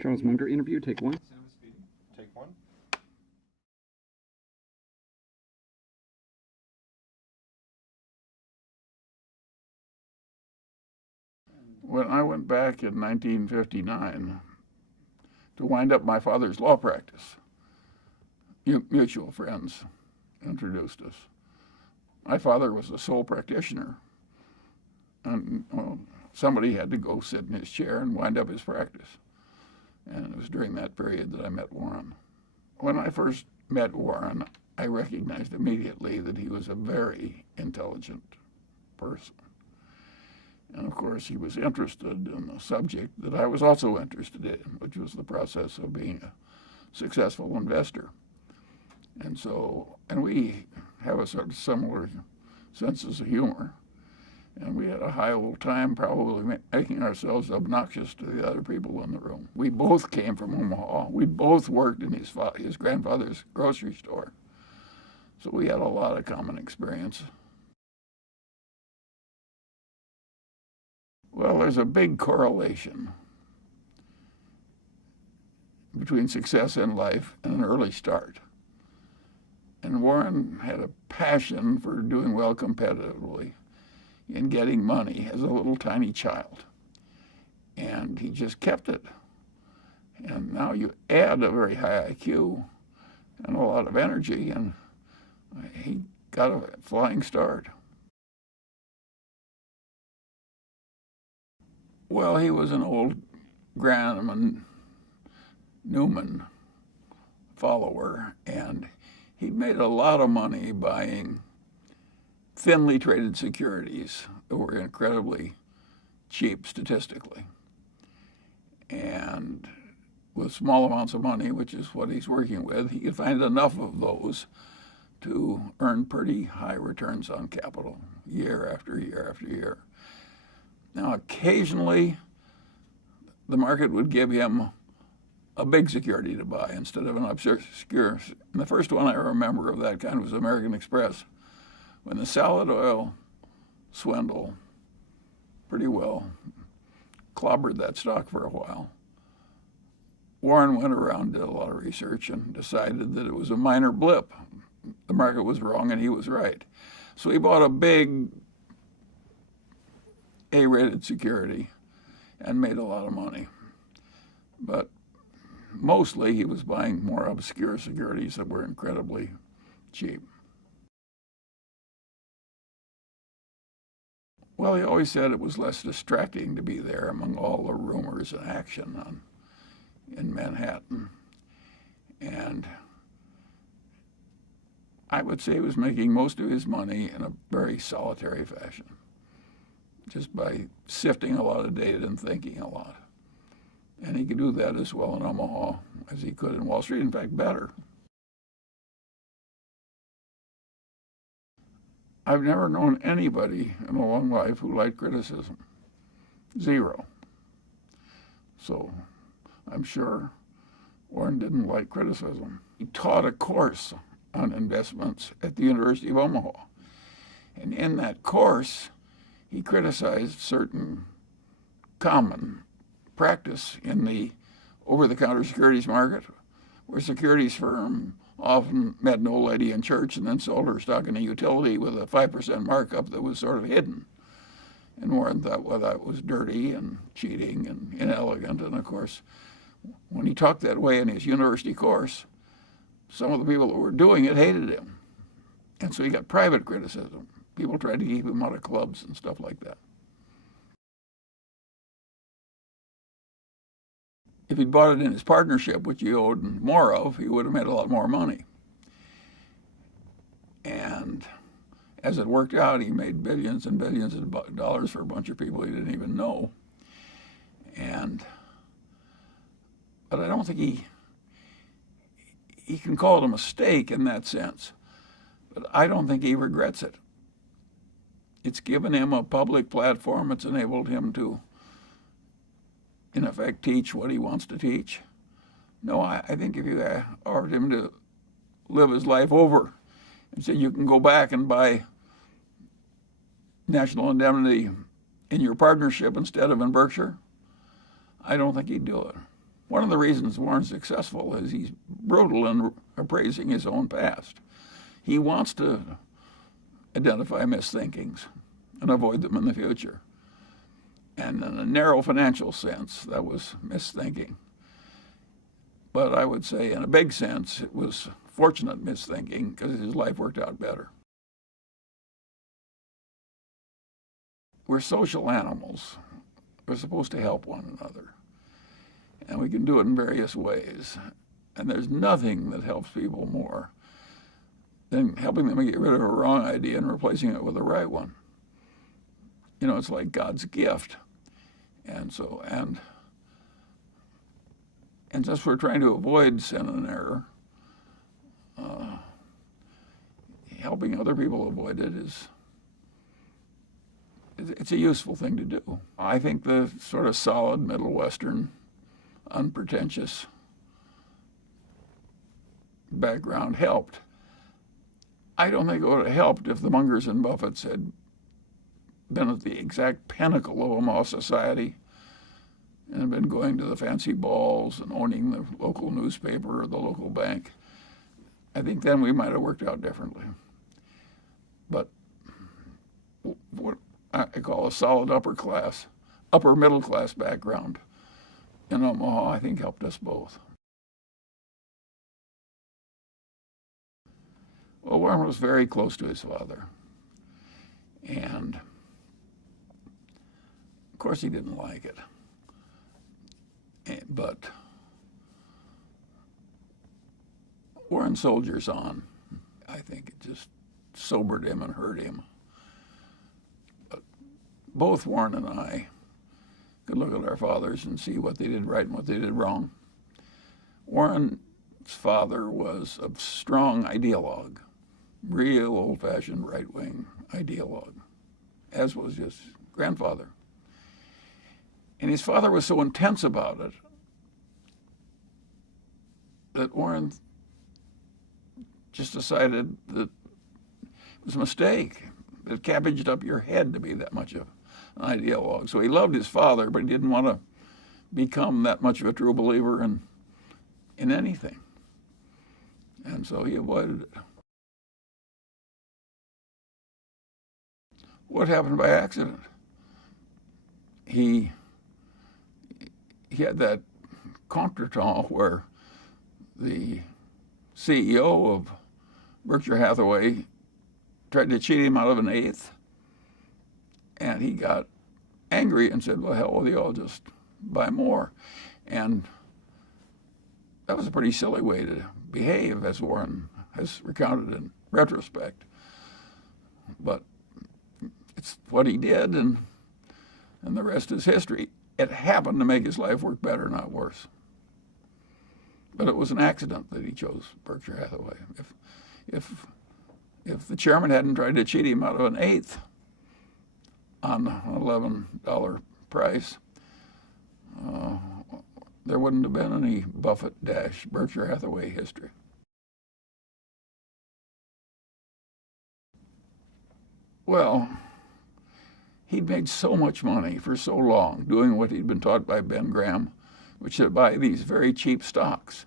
Charles Munger interview, take one. Take one. When I went back in 1959 to wind up my father's law practice, mutual friends introduced us. My father was the sole practitioner, and somebody had to go sit in his chair and wind up his practice. And it was during that period that I met Warren. When I first met Warren, I recognized immediately that he was a very intelligent person. And of course, he was interested in the subject that I was also interested in, which was the process of being a successful investor. And we have a sort of similar senses of humor. And we had a high old time probably making ourselves obnoxious to the other people in the room. We both came from Omaha. We both worked in his grandfather's grocery store. So we had a lot of common experience. Well, there's a big correlation between success in life and an early start. And Warren had a passion for doing well competitively in getting money as a little tiny child. And he just kept it. And now you add a very high IQ and a lot of energy, and he got a flying start. Well, he was an old Graham Newman follower, and he'd made a lot of money buying thinly traded securities that were incredibly cheap statistically. And with small amounts of money, which is what he's working with, he could find enough of those to earn pretty high returns on capital year after year after year. Now, occasionally, the market would give him a big security to buy instead of an obscure. And the first one I remember of that kind was American Express, when the salad oil swindle pretty well clobbered that stock for a while. Warren went around, did a lot of research, and decided that it was a minor blip. The market was wrong and he was right. So he bought a big A-rated security and made a lot of money. But mostly he was buying more obscure securities that were incredibly cheap. Well, he always said it was less distracting to be there among all the rumors and action in Manhattan. And I would say he was making most of his money in a very solitary fashion, just by sifting a lot of data and thinking a lot. And he could do that as well in Omaha as he could in Wall Street, in fact, better. I've never known anybody in a long life who liked criticism. Zero. So I'm sure Warren didn't like criticism. He taught a course on investments at the University of Omaha. And in that course, he criticized certain common practice in the over-the-counter securities market, where securities firm often met an old lady in church and then sold her stock in a utility with a 5% markup that was sort of hidden. And Warren thought, well, that was dirty and cheating and inelegant. And of course, when he talked that way in his university course, some of the people that were doing it hated him. And so he got private criticism. People tried to keep him out of clubs and stuff like that. If he'd bought it in his partnership, which he owed more of, he would have made a lot more money. And as it worked out, he made billions and billions of dollars for a bunch of people he didn't even know. But I don't think he can call it a mistake in that sense, but I don't think he regrets it. It's given him a public platform. It's enabled him to, in effect, teach what he wants to teach. No, I think if you offered him to live his life over and said you can go back and buy National Indemnity in your partnership instead of in Berkshire, I don't think he'd do it. One of the reasons Warren's successful is he's brutal in appraising his own past. He wants to identify misthinkings and avoid them in the future. And in a narrow financial sense, that was misthinking. But I would say in a big sense, it was fortunate misthinking because his life worked out better. We're social animals. We're supposed to help one another. And we can do it in various ways. And there's nothing that helps people more than helping them get rid of a wrong idea and replacing it with a right one. You know, it's like God's gift. And since we're trying to avoid sin and error, helping other people avoid it it's a useful thing to do. I think the sort of solid Middle Western, unpretentious background helped. I don't think it would have helped if the Mungers and Buffetts had been at the exact pinnacle of Omaha society and had been going to the fancy balls and owning the local newspaper or the local bank. I think then we might have worked out differently. But what I call a solid upper middle class background in Omaha, I think helped us both. Well, Warren was very close to his father. And of course he didn't like it. But Warren soldiers on. I think it just sobered him and hurt him. But both Warren and I could look at our fathers and see what they did right and what they did wrong. Warren's father was a strong ideologue, real old-fashioned right-wing ideologue, as was his grandfather. And his father was so intense about it that Warren just decided that it was a mistake. It cabbaged up your head to be that much of an ideologue. So he loved his father, but he didn't want to become that much of a true believer in anything. And so he avoided it. What happened by accident? He had that contretemps where the CEO of Berkshire Hathaway tried to cheat him out of an eighth, and he got angry and said, well, hell with you, I'll just buy more. And that was a pretty silly way to behave, as Warren has recounted in retrospect. But it's what he did, and the rest is history. It happened to make his life work better, not worse. But it was an accident that he chose Berkshire Hathaway. If the chairman hadn't tried to cheat him out of an eighth on an $11 price, there wouldn't have been any Buffett-Berkshire Hathaway history. Well, he'd made so much money for so long doing what he'd been taught by Ben Graham, which is to buy these very cheap stocks.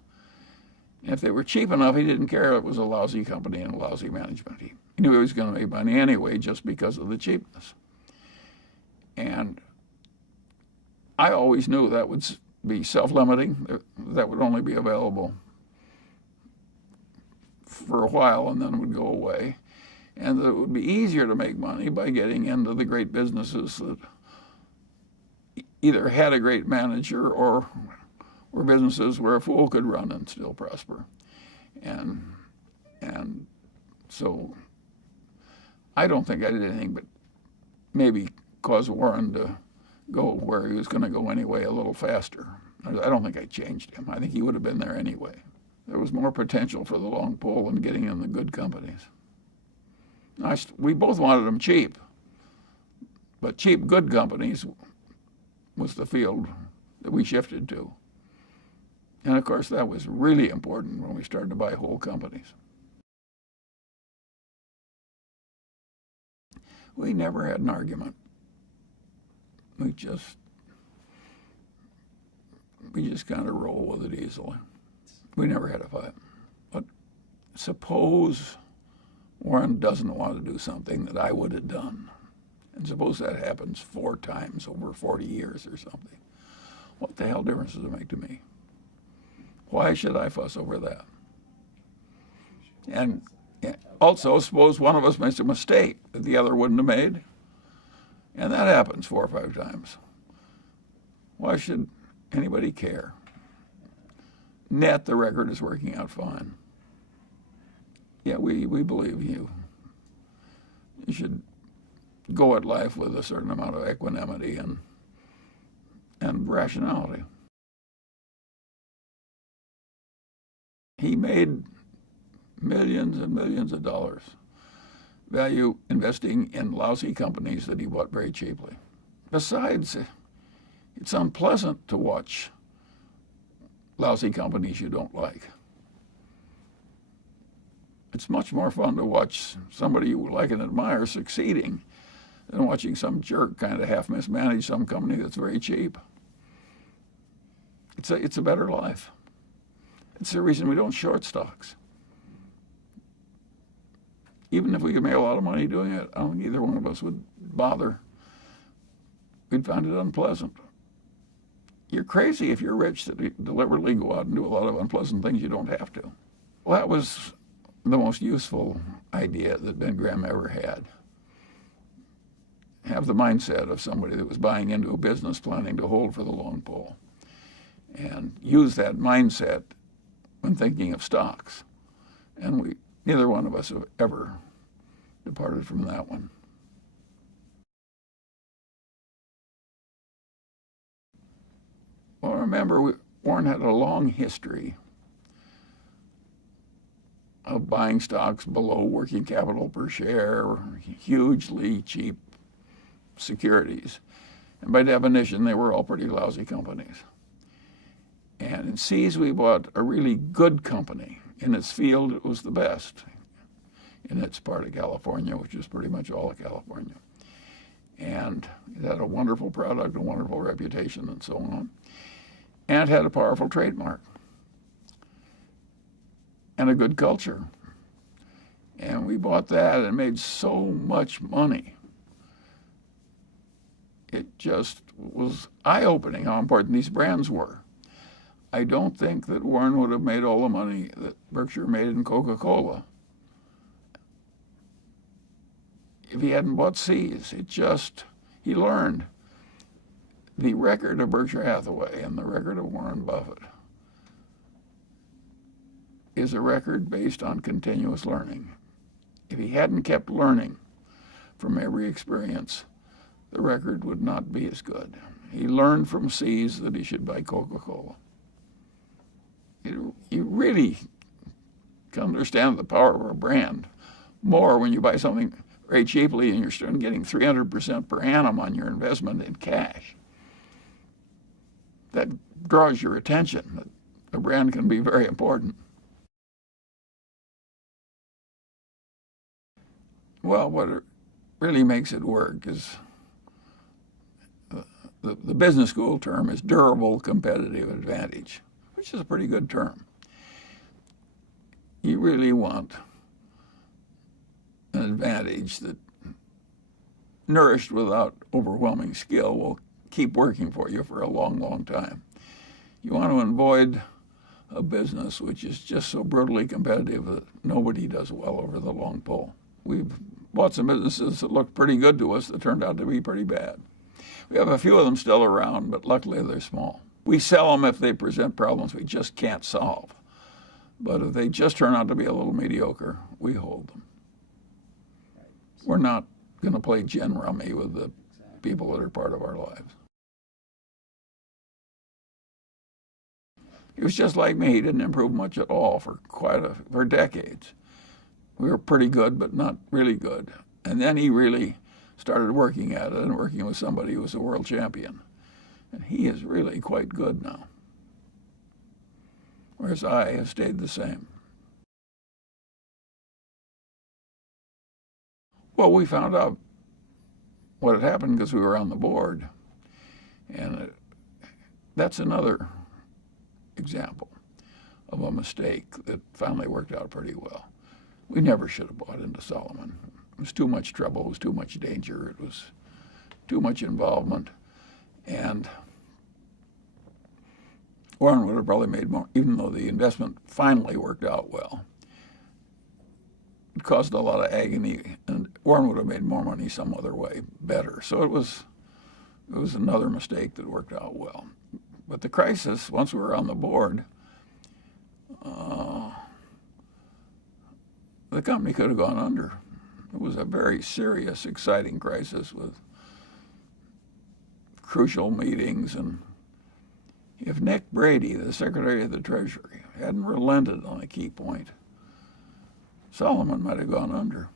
And if they were cheap enough, he didn't care if it was a lousy company and a lousy management. He knew he was going to make money anyway just because of the cheapness. And I always knew that would be self-limiting, that would only be available for a while and then it would go away. And that it would be easier to make money by getting into the great businesses that either had a great manager or were businesses where a fool could run and still prosper. And so I don't think I did anything but maybe cause Warren to go where he was going to go anyway a little faster. I don't think I changed him. I think he would have been there anyway. There was more potential for the long pull in getting in the good companies. We both wanted them cheap, but cheap, good companies was the field that we shifted to. And of course, that was really important when we started to buy whole companies. We never had an argument. We we just kind of roll with it easily. We never had a fight. But suppose Warren doesn't want to do something that I would have done. And suppose that happens 4 times over 40 years or something. What the hell difference does it make to me? Why should I fuss over that? And also, suppose one of us makes a mistake that the other wouldn't have made. And that happens 4 or 5 times. Why should anybody care? Net, the record is working out fine. Yeah, we believe you. You should go at life with a certain amount of equanimity and rationality. He made millions and millions of dollars value investing in lousy companies that he bought very cheaply. Besides, it's unpleasant to watch lousy companies you don't like. It's much more fun to watch somebody you like and admire succeeding than watching some jerk kind of half mismanage some company that's very cheap. It's a better life. It's the reason we don't short stocks. Even if we could make a lot of money doing it, I don't think either one of us would bother. We'd find it unpleasant. You're crazy if you're rich to deliberately go out and do a lot of unpleasant things you don't have to. Well, that was the most useful idea that Ben Graham ever had. Have the mindset of somebody that was buying into a business planning to hold for the long pole. And use that mindset when thinking of stocks. And neither one of us have ever departed from that one. Well, remember, Warren had a long history of buying stocks below working capital per share, or hugely cheap securities. And by definition, they were all pretty lousy companies. And in Seas, we bought a really good company. In its field, it was the best in its part of California, which is pretty much all of California. And it had a wonderful product, a wonderful reputation, and so on. And it had a powerful trademark and a good culture. And we bought that and made so much money. It just was eye-opening how important these brands were. I don't think that Warren would have made all the money that Berkshire made in Coca-Cola if he hadn't bought Seas. He learned. The record of Berkshire Hathaway and the record of Warren Buffett is a record based on continuous learning. If he hadn't kept learning from every experience, the record would not be as good. He learned from Seas that he should buy Coca-Cola. You really can understand the power of a brand more when you buy something very cheaply and you're still getting 300% per annum on your investment in cash. That draws your attention. A brand can be very important. Well, what really makes it work is the business school term is durable competitive advantage, which is a pretty good term. You really want an advantage that, nourished without overwhelming skill, will keep working for you for a long, long time. You want to avoid a business which is just so brutally competitive that nobody does well over the long pole. We've bought some businesses that looked pretty good to us that turned out to be pretty bad. We have a few of them still around, but luckily they're small. We sell them if they present problems we just can't solve. But if they just turn out to be a little mediocre, we hold them. We're not going to play gin rummy with the people that are part of our lives. He was just like me. He didn't improve much at all for decades. We were pretty good, but not really good. And then he really started working at it and working with somebody who was a world champion. And he is really quite good now. Whereas I have stayed the same. Well, we found out what had happened because we were on the board. And that's another example of a mistake that finally worked out pretty well. We never should have bought into Solomon. It was too much trouble. It was too much danger. It was too much involvement. And Warren would have probably made more, even though the investment finally worked out well. It caused a lot of agony, and Warren would have made more money some other way, better. So it was another mistake that worked out well. But the crisis, once we were on the board, the company could have gone under. It was a very serious, exciting crisis with crucial meetings. And if Nick Brady, the Secretary of the Treasury, hadn't relented on a key point, Solomon might have gone under.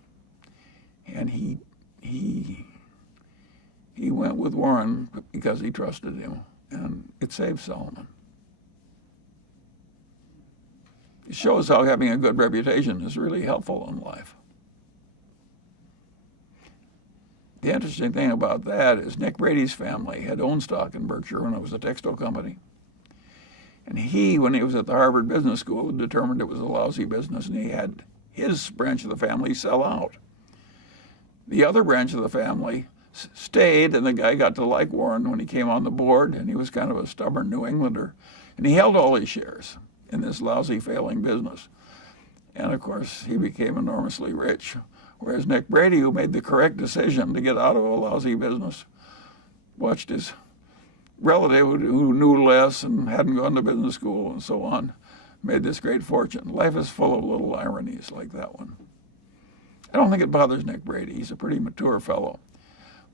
And he went with Warren because he trusted him, and it saved Solomon. It shows how having a good reputation is really helpful in life. The interesting thing about that is Nick Brady's family had owned stock in Berkshire when it was a textile company. And he, when he was at the Harvard Business School, determined it was a lousy business, and he had his branch of the family sell out. The other branch of the family stayed, and the guy got to like Warren when he came on the board, and he was kind of a stubborn New Englander. And he held all his shares in this lousy, failing business. And of course, he became enormously rich. Whereas Nick Brady, who made the correct decision to get out of a lousy business, watched his relative who knew less and hadn't gone to business school and so on, made this great fortune. Life is full of little ironies like that one. I don't think it bothers Nick Brady. He's a pretty mature fellow.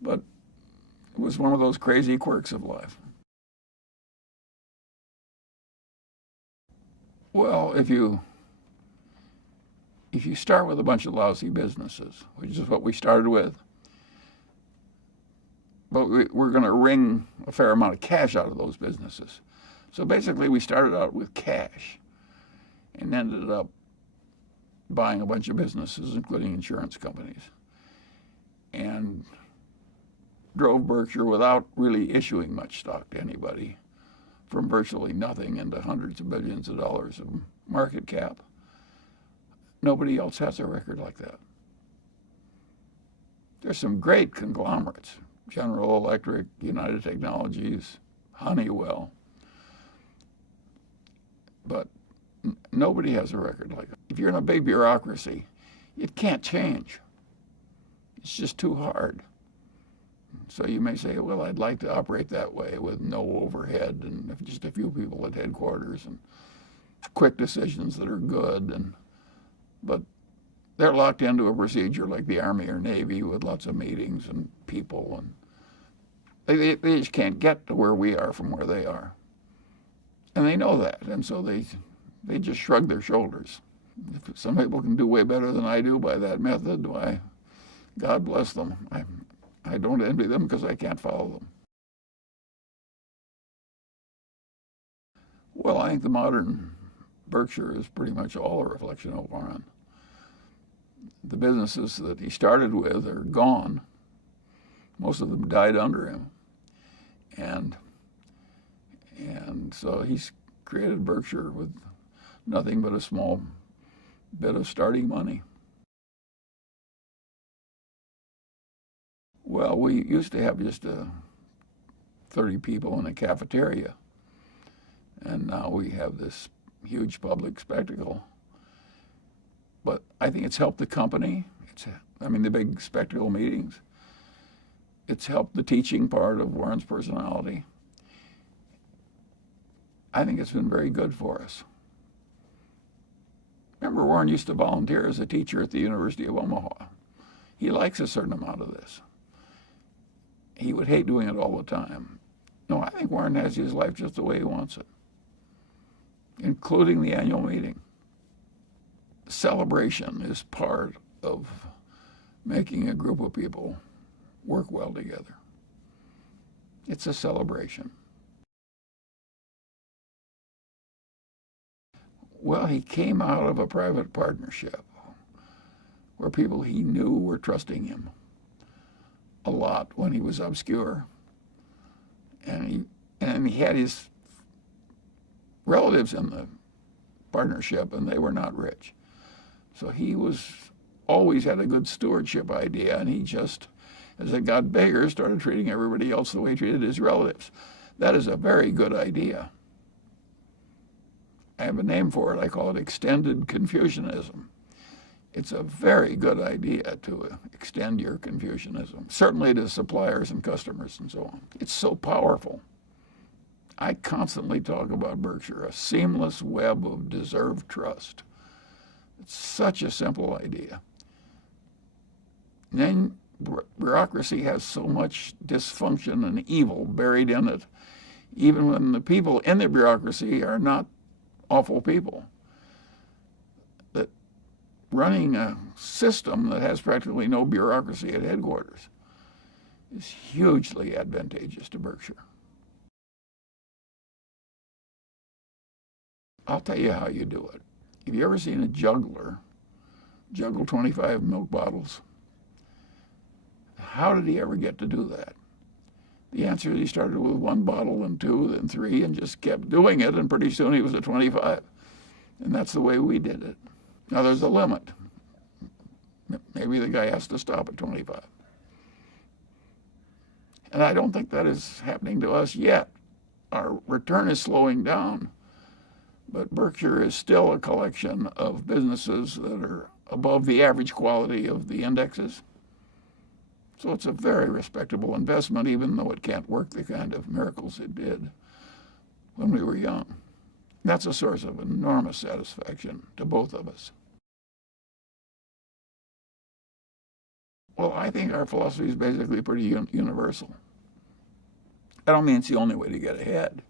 But it was one of those crazy quirks of life. Well, if you start with a bunch of lousy businesses, which is what we started with, but we're going to wring a fair amount of cash out of those businesses. So basically, we started out with cash and ended up buying a bunch of businesses, including insurance companies, and drove Berkshire without really issuing much stock to anybody, from virtually nothing into hundreds of billions of dollars of market cap. Nobody else has a record like that. There's some great conglomerates, General Electric, United Technologies, Honeywell, but nobody has a record like that. If you're in a big bureaucracy, it can't change. It's just too hard. So you may say, well, I'd like to operate that way with no overhead and just a few people at headquarters and quick decisions that are good. But they're locked into a procedure like the Army or Navy with lots of meetings and people. And they just can't get to where we are from where they are. And they know that. And so they just shrug their shoulders. If some people can do way better than I do by that method, why, God bless them. I don't envy them because I can't follow them. Well, I think the modern Berkshire is pretty much all a reflection of Warren. The businesses that he started with are gone. Most of them died under him. And so he's created Berkshire with nothing but a small bit of starting money. Well, we used to have just 30 people in a cafeteria, and now we have this huge public spectacle. But I think it's helped the company. The big spectacle meetings. It's helped the teaching part of Warren's personality. I think it's been very good for us. Remember, Warren used to volunteer as a teacher at the University of Omaha. He likes a certain amount of this. He would hate doing it all the time. No, I think Warren has his life just the way he wants it, including the annual meeting. Celebration is part of making a group of people work well together. It's a celebration. Well, he came out of a private partnership where people he knew were trusting him a lot when he was obscure. And he had his relatives in the partnership, and they were not rich. So he was always had a good stewardship idea, and he just, as it got bigger, started treating everybody else the way he treated his relatives. That is a very good idea. I have a name for it. I call it extended Confucianism. It's a very good idea to extend your Confucianism, certainly to suppliers and customers and so on. It's so powerful. I constantly talk about Berkshire, a seamless web of deserved trust. It's such a simple idea. And then bureaucracy has so much dysfunction and evil buried in it, even when the people in the bureaucracy are not awful people. That running a system that has practically no bureaucracy at headquarters is hugely advantageous to Berkshire. I'll tell you how you do it. Have you ever seen a juggler juggle 25 milk bottles? How did he ever get to do that? The answer is he started with 1 bottle, and 2, then 3, and just kept doing it, and pretty soon he was at 25. And that's the way we did it. Now there's a limit. Maybe the guy has to stop at 25. And I don't think that is happening to us yet. Our return is slowing down. But Berkshire is still a collection of businesses that are above the average quality of the indexes. So it's a very respectable investment, even though it can't work the kind of miracles it did when we were young. That's a source of enormous satisfaction to both of us. Well, I think our philosophy is basically pretty universal. I don't mean it's the only way to get ahead,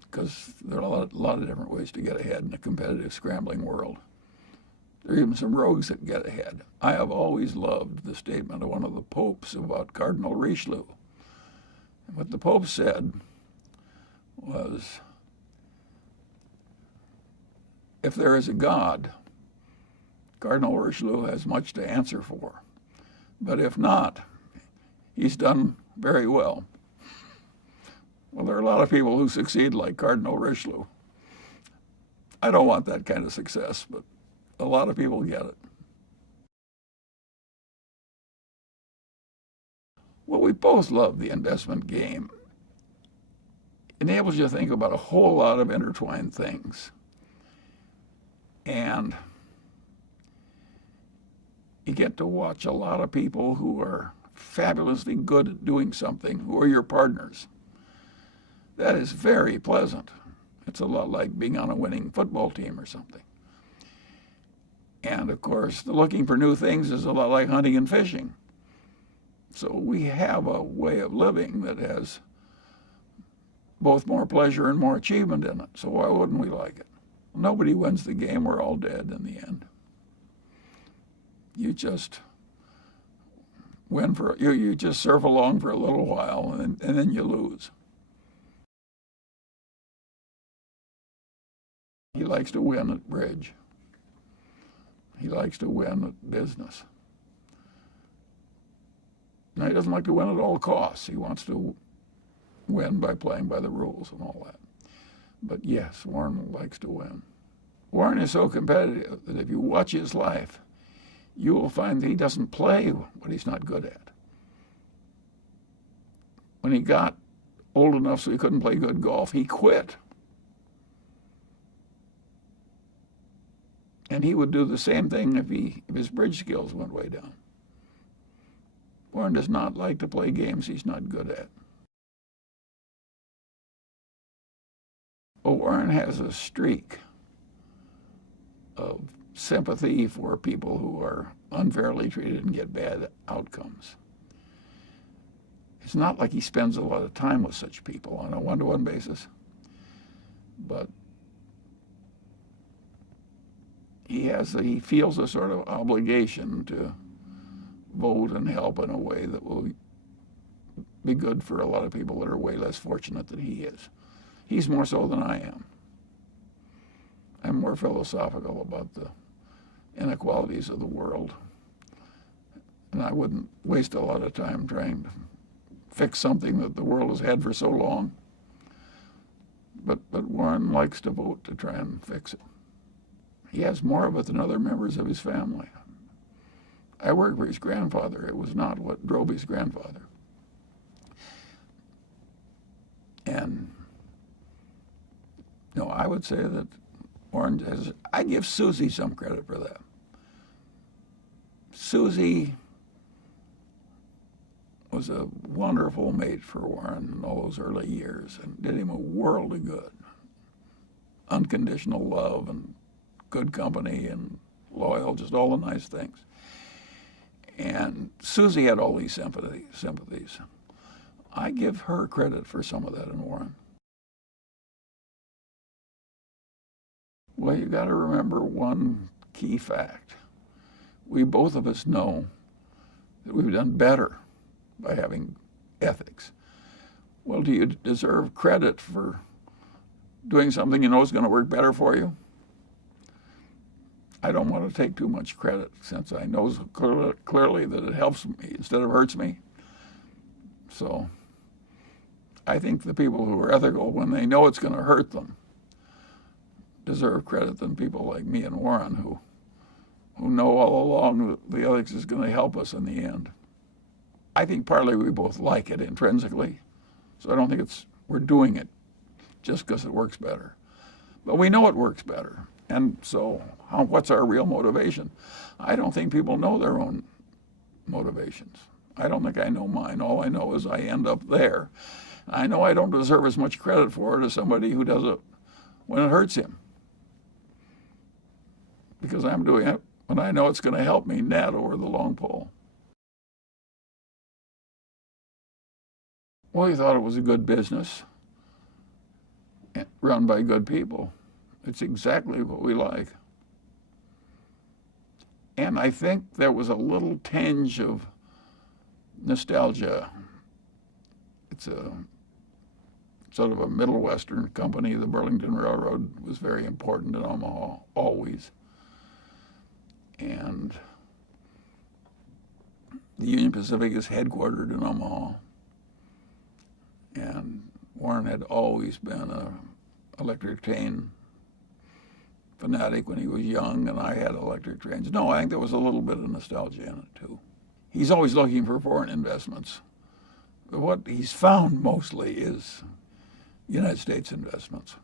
because there are a lot of different ways to get ahead in a competitive, scrambling world. There are even some rogues that get ahead. I have always loved the statement of one of the popes about Cardinal Richelieu. And what the pope said was, if there is a God, Cardinal Richelieu has much to answer for. But if not, he's done very well. Well, there are a lot of people who succeed like Cardinal Richelieu. I don't want that kind of success, but a lot of people get it. Well, we both love the investment game. It enables you to think about a whole lot of intertwined things. And you get to watch a lot of people who are fabulously good at doing something, who are your partners. That is very pleasant. It's a lot like being on a winning football team or something. And of course, the looking for new things is a lot like hunting and fishing. So we have a way of living that has both more pleasure and more achievement in it. So why wouldn't we like it? Nobody wins the game. We're all dead in the end. You just win you just surf along for a little while, and then you lose. He likes to win at bridge. He likes to win at business. Now, he doesn't like to win at all costs. He wants to win by playing by the rules and all that. But yes, Warren likes to win. Warren is so competitive that if you watch his life, you will find that he doesn't play what he's not good at. When he got old enough so he couldn't play good golf, he quit. And he would do the same thing if his bridge skills went way down. Warren does not like to play games he's not good at. Well, Warren has a streak of sympathy for people who are unfairly treated and get bad outcomes. It's not like he spends a lot of time with such people on a one-to-one basis, but he feels a sort of obligation to vote and help in a way that will be good for a lot of people that are way less fortunate than he is. He's more so than I am. I'm more philosophical about the inequalities of the world, and I wouldn't waste a lot of time trying to fix something that the world has had for so long. But Warren likes to vote to try and fix it. He has more of it than other members of his family. I worked for his grandfather. It was not what drove his grandfather. And no, I would say that Warren has, I give Susie some credit for that. Susie was a wonderful mate for Warren in all those early years and did him a world of good. Unconditional love and good company and loyal, just all the nice things. And Susie had all these sympathies. I give her credit for some of that in Warren. Well, you got to remember one key fact. We both of us know that we've done better by having ethics. Well, do you deserve credit for doing something you know is going to work better for you? I don't want to take too much credit since I know clearly that it helps me instead of hurts me. So I think the people who are ethical, when they know it's going to hurt them, deserve credit than people like me and Warren who know all along that the ethics is going to help us in the end. I think partly we both like it intrinsically, so I don't think we're doing it just because it works better. But we know it works better, and so what's our real motivation? I don't think people know their own motivations. I don't think I know mine. All I know is I end up there. I know I don't deserve as much credit for it as somebody who does it when it hurts him, because I'm doing it when I know it's going to help me net over the long pole. Well, he thought it was a good business run by good people. It's exactly what we like. And I think there was a little tinge of nostalgia. It's a sort of a Middle Western company. The Burlington Railroad was very important in Omaha, always. And the Union Pacific is headquartered in Omaha. And Warren had always been an electric train fanatic when he was young, and I had electric trains. No, I think there was a little bit of nostalgia in it, too. He's always looking for foreign investments. But what he's found mostly is United States investments.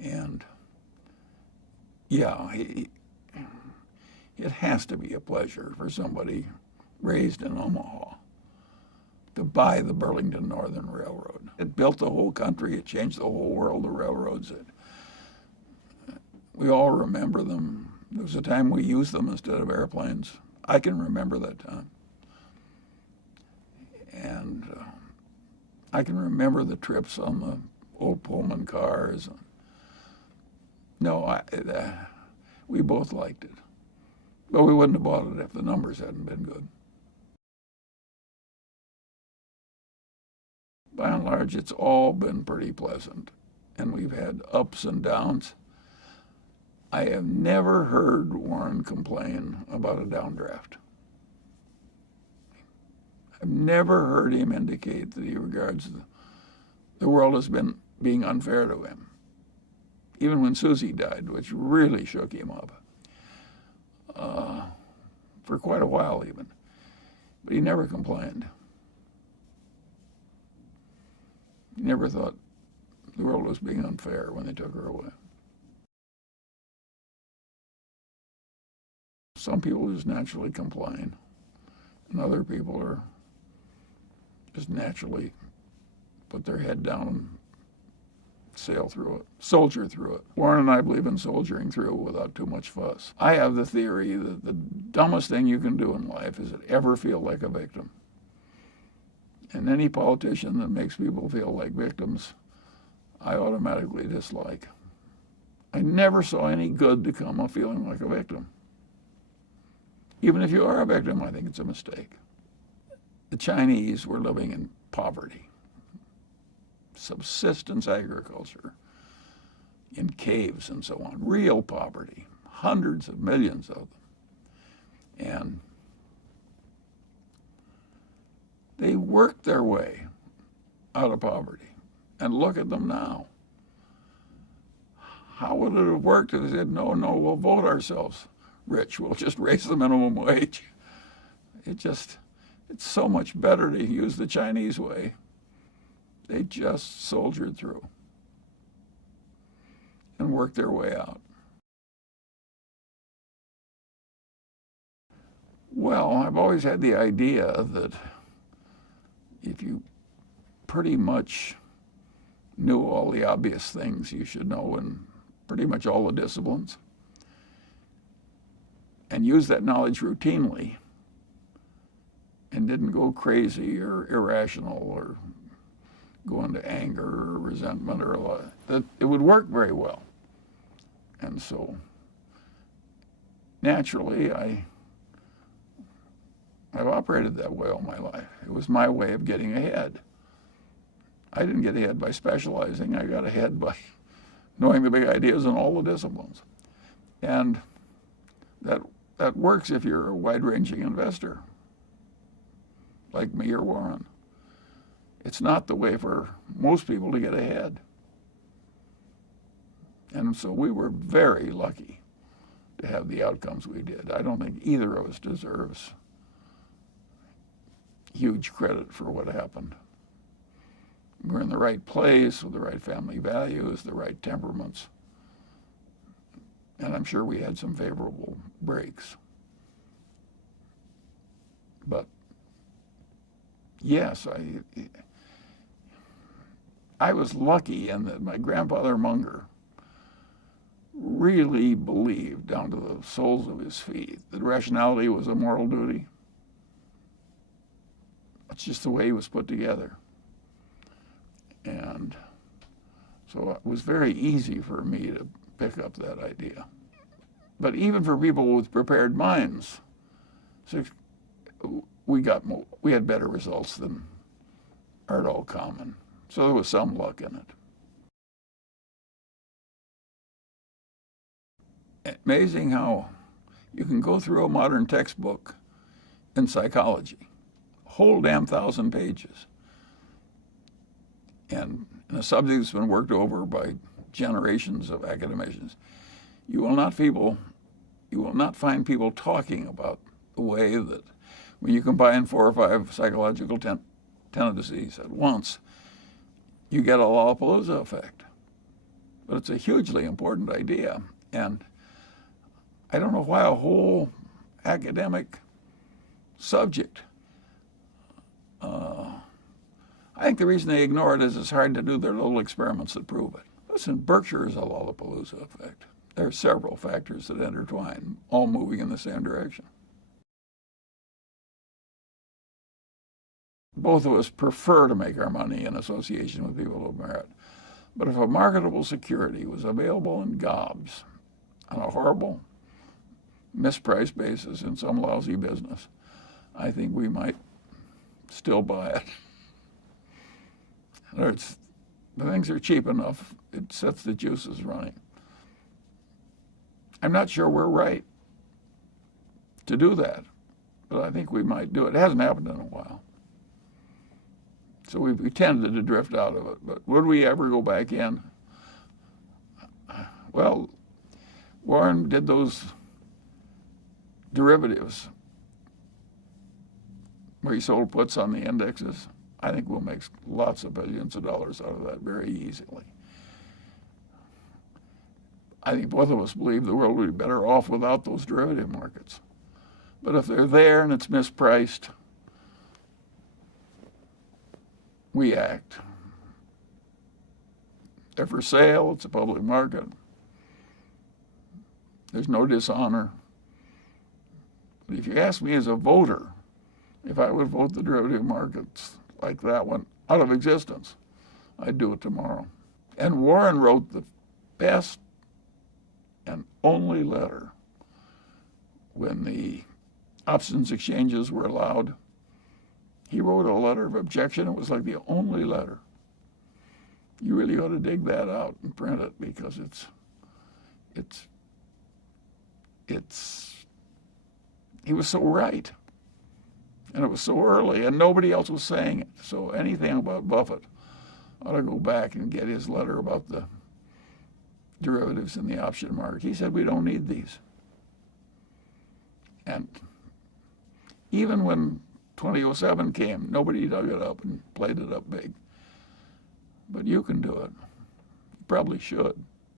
And, yeah, it has to be a pleasure for somebody raised in Omaha to buy the Burlington Northern Railroad. It built the whole country. It changed the whole world of railroads. We all remember them. There was a time we used them instead of airplanes. I can remember that time. And I can remember the trips on the old Pullman cars. No, we both liked it. But we wouldn't have bought it if the numbers hadn't been good. By and large, it's all been pretty pleasant, and we've had ups and downs. I have never heard Warren complain about a downdraft. I've never heard him indicate that he regards the world as being unfair to him. Even when Susie died, which really shook him up, for quite a while even. But he never complained. He never thought the world was being unfair when they took her away. Some people just naturally complain, and other people are just naturally put their head down and sail through it, soldier through it. Warren and I believe in soldiering through without too much fuss. I have the theory that the dumbest thing you can do in life is ever feel like a victim. And any politician that makes people feel like victims, I automatically dislike. I never saw any good to come of feeling like a victim. Even if you are a victim, I think it's a mistake. The Chinese were living in poverty, subsistence agriculture, in caves and so on, real poverty, hundreds of millions of them. And they worked their way out of poverty. And look at them now. how would it have worked if they said, no, we'll vote ourselves rich. We'll just raise the minimum wage. It's so much better to use the Chinese way. They just soldiered through and worked their way out. Well, I've always had the idea that if you pretty much knew all the obvious things you should know in pretty much all the disciplines, and used that knowledge routinely, and didn't go crazy or irrational or go into anger or resentment or a lot, that it would work very well. And so naturally I've operated that way all my life. It was my way of getting ahead. I didn't get ahead by specializing. I got ahead by knowing the big ideas in all the disciplines. And that works if you're a wide-ranging investor, like me or Warren. It's not the way for most people to get ahead. And so we were very lucky to have the outcomes we did. I don't think either of us deserves huge credit for what happened. We're in the right place with the right family values, the right temperaments. And I'm sure we had some favorable breaks. But yes, I was lucky in that my grandfather Munger really believed down to the soles of his feet that rationality was a moral duty. It's just the way he was put together. And so it was very easy for me to pick up that idea. But even for people with prepared minds, we had better results than are at all common. So there was some luck in it. Amazing how you can go through a modern textbook in psychology, whole damn 1,000 pages, and in a subject that's been worked over by generations of academicians. You will not find people talking about the way that when you combine 4 or 5 psychological tendencies at once, you get a Lollapalooza effect. But it's a hugely important idea. And I don't know why a whole academic subject, I think the reason they ignore it is it's hard to do their little experiments that prove it. Listen, Berkshire is a Lollapalooza effect. There are several factors that intertwine, all moving in the same direction. Both of us prefer to make our money in association with people of merit. But if a marketable security was available in gobs on a horrible, mispriced basis in some lousy business, I think we might still buy it. In other words, the things are cheap enough, it sets the juices running. I'm not sure we're right to do that, but I think we might do it. It hasn't happened in a while. So we tended to drift out of it. But would we ever go back in? Well, Warren did those derivatives where he sold puts on the indexes. I think we'll make lots of billions of dollars out of that very easily. I think both of us believe the world would be better off without those derivative markets. But if they're there and it's mispriced, we act. They're for sale, it's a public market. There's no dishonor. But if you ask me as a voter, if I would vote the derivative markets like that one out of existence, I'd do it tomorrow. And Warren wrote the best and only letter when the options exchanges were allowed. He wrote a letter of objection. It was like the only letter. You really ought to dig that out and print it because he was so right. And it was so early and nobody else was saying it. So anything about Buffett ought to go back and get his letter about the derivatives in the option market. He said, we don't need these. And even when 2007 came, nobody dug it up and played it up big. But you can do it. You probably should.